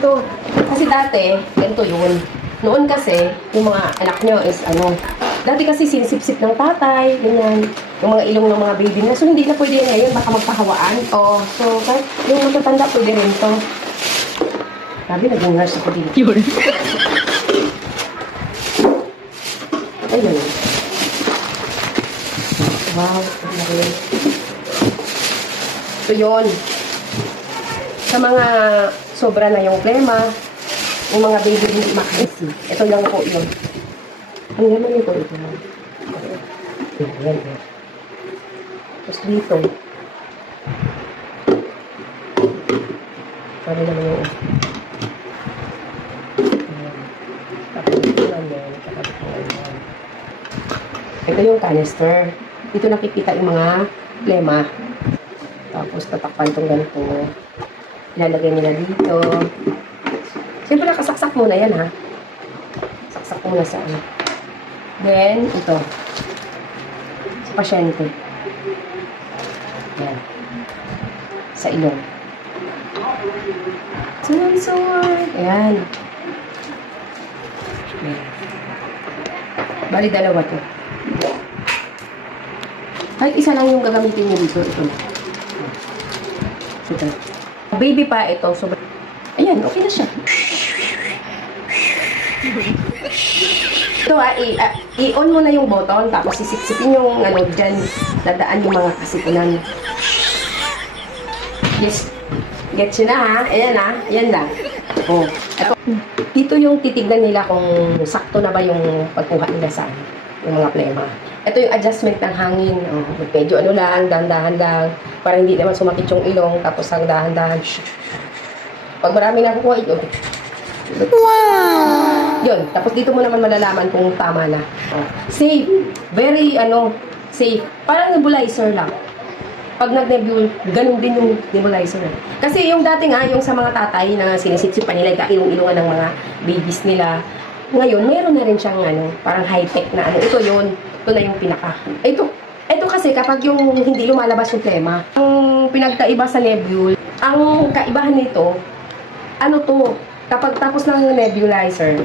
ganito. Kasi dati, ganito yun. Noon kasi, yung mga anak nyo is ano, dati kasi sinisip-sip ng tatay, ganyan. Yung mga ilong ng mga baby na. So, hindi na pwede ngayon, baka magpahawaan. O, so, kahit yung matatanda, pwede rin to. Sabi, naging nurse ako dito. Yun. Ayun. Wow, ang laki. So, yun. Sa mga sobra na yung plema, yung mga baby hindi makaisi. Ito lang po yun. Ang naman ito, ito lang. Yan. Tapos dito. Sorry naman yung tapos ito lang yan. Ito yung canister. Dito nakikita yung mga plema. Tapos tatakpan itong ganito. Ilalagay nila dito. Siyempre nakasaksak muna yan ha. Saksak muna sa ano. Then, ito. Sa pasyente. Yan. Sa ilong. Sunod. Ayan. Ayan. Bali, dalawa to. Kahit isa lang yung gagamitin niyo dito. Ito na. Ito. Baby pa ito. So, ayan, okay na siya. Ito, i-on mo na yung button, tapos sisiksipin yung ano, dyan, dadaan yung mga kasipunan. Yes. Get you na ha? Ayan ha? Ayan lang. Oh. Ito, dito yung titignan nila kung sakto na ba yung pagkuha nila sa yung mga plema. Ito yung adjustment ng hangin. Oh, medyo ano lang, dahan-dahan lang, para hindi naman sumakit yung ilong, tapos ang dahan-dahan. Pag marami na kukuha ito, wow! Yun. Tapos dito mo naman malalaman kung tama na. Oh. Safe. Very, safe. Parang nebulizer lang. Pag nag-nebule, ganun din yung nebulizer. Kasi yung dati nga, yung sa mga tatay na sinisip pa nila, ilong-ilungan ng mga babies nila, ngayon, meron na rin siyang parang high-tech na Ito yun. Ito na yung pinaka. Ito kasi kapag yung hindi lumalabas yung plema, ang pinagkaiba sa nebule, ang kaibahan nito, to, kapag tapos ng nebulizer,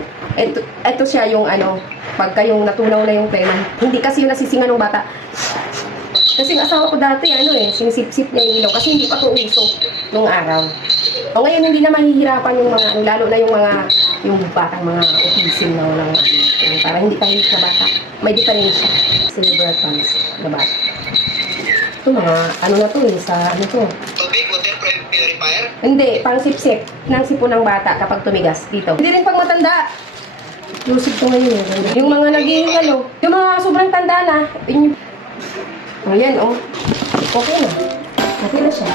ito siya yung pagka yung natunaw na yung plema, hindi kasi yung nasisingan ng bata. Kasi yung asawa ko dati, sinisip-sip niya yung ilaw kasi hindi pa ito uso nung araw. O ngayon, hindi na mahihirapan yung mga, lalo na yung batang mga opising na walang, para hindi tayo sa bata. May diferensya. Silver pants na bata. Ito mga, na to sa to. Tubig, water purifier? Hindi, pang sip-sip ng sipon ng bata kapag tumigas dito. Hindi rin pag matanda. Lusig ko ngayon. Yung mga naging yung mga sobrang tanda na. Ayan, okay na. Okay na siya.